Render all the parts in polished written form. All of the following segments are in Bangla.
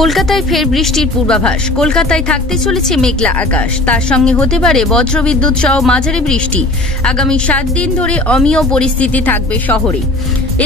কলকাতায় ফের বৃষ্টির পূর্বাভাস। কলকাতায় থাকতে চলেছে মেঘলা আকাশ, তার সঙ্গে হতে পারে বজ্রবিদ্যুৎ সহ মাঝারি বৃষ্টি। আগামী 7 দিন ধরে অমিয় পরিস্থিতি থাকবে শহরে।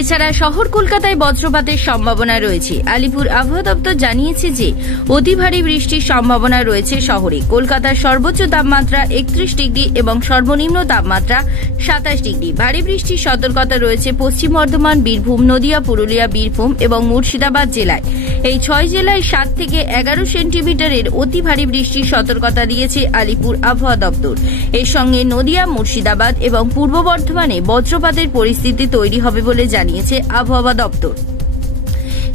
এছাড়া শহর কলকাতায় বজ্রপাতের সম্ভাবনা রয়েছে। আলিপুর আবহাওয়া দপ্তর জানিয়েছে যে অতি ভারী বৃষ্টির সম্ভাবনা রয়েছে শহরে। কলকাতার সর্বোচ্চ তাপমাত্রা 31 ডিগ্রি এবং সর্বনিম্ন তাপমাত্রা 27 ডিগ্রি। ভারী বৃষ্টির সতর্কতা রয়েছে পশ্চিম বর্ধমান, বীরভূম, নদিয়া, পুরুলিয়া, বীরভূম এবং মুর্শিদাবাদ জেলায়। এই 6 জেলায় 7 থেকে 11 সেন্টিমিটারের অতি ভারী বৃষ্টির সতর্কতা দিয়েছে আলিপুর আবহাওয়া দপ্তর। এর সঙ্গে নদিয়া, মুর্শিদাবাদ এবং পূর্ব বর্ধমানে বজ্রপাতের পরিস্থিতি তৈরি হবে বলে জানিয়েছে আবহাওয়া দপ্তর।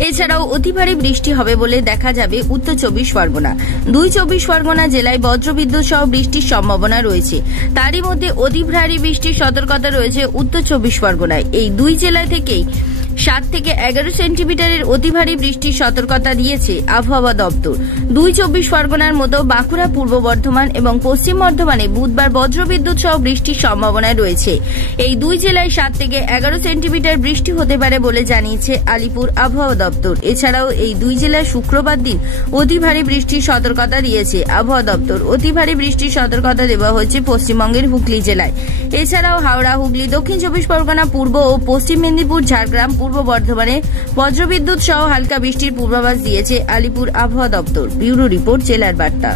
এছাড়াও অতি ভারী বৃষ্টি হবে বলে দেখা যাবে উত্তর 24 পরগনা। 24 পরগনা জেলায় বজ্রবিদ্যুৎ সহ বৃষ্টির সম্ভাবনা রয়েছে। তারই মধ্যে অতি ভারী বৃষ্টির সতর্কতা রয়েছে উত্তর 24 পরগনায়। এই 2 জেলা থেকেই 7 থেকে 11 সেন্টিমিটারের অতি ভারী বৃষ্টির সতর্কতা দিয়েছে আবহাওয়া দপ্তর। 24 পরগনার মতো বাঁকুড়া, পূর্ব বর্ধমান এবং পশ্চিম বর্ধমানে বুধবার বজ্রবিদ্যুৎ সহ বৃষ্টির সম্ভাবনা রয়েছে। এই 2 জেলায় 7 থেকে 11 সেন্টিমিটার বৃষ্টি হতে পারে বলে জানিয়েছে আলিপুর আবহাওয়া দপ্তর। এছাড়াও এই 2 জেলায় শুক্রবার দিন অতি ভারী বৃষ্টির সতর্কতা দিয়েছে আবহাওয়া দপ্তর। অতি ভারী বৃষ্টির সতর্কতা দেওয়া হয়েছে পশ্চিমবঙ্গের হুগলি জেলায়। এছাড়াও হাওড়া, হুগলি, দক্ষিণ 24 পরগনা, পূর্ব ও পশ্চিম মেদিনীপুর, ঝাড়গ্রাম, পূর্ব বর্ধমানে বজ্রবিদ্যুৎ সহ হালকা বৃষ্টির পূর্বাভাস দিয়েছে আলিপুর আবহাওয়া দপ্তর। ব্যুরো রিপোর্ট, জেলার বার্তা।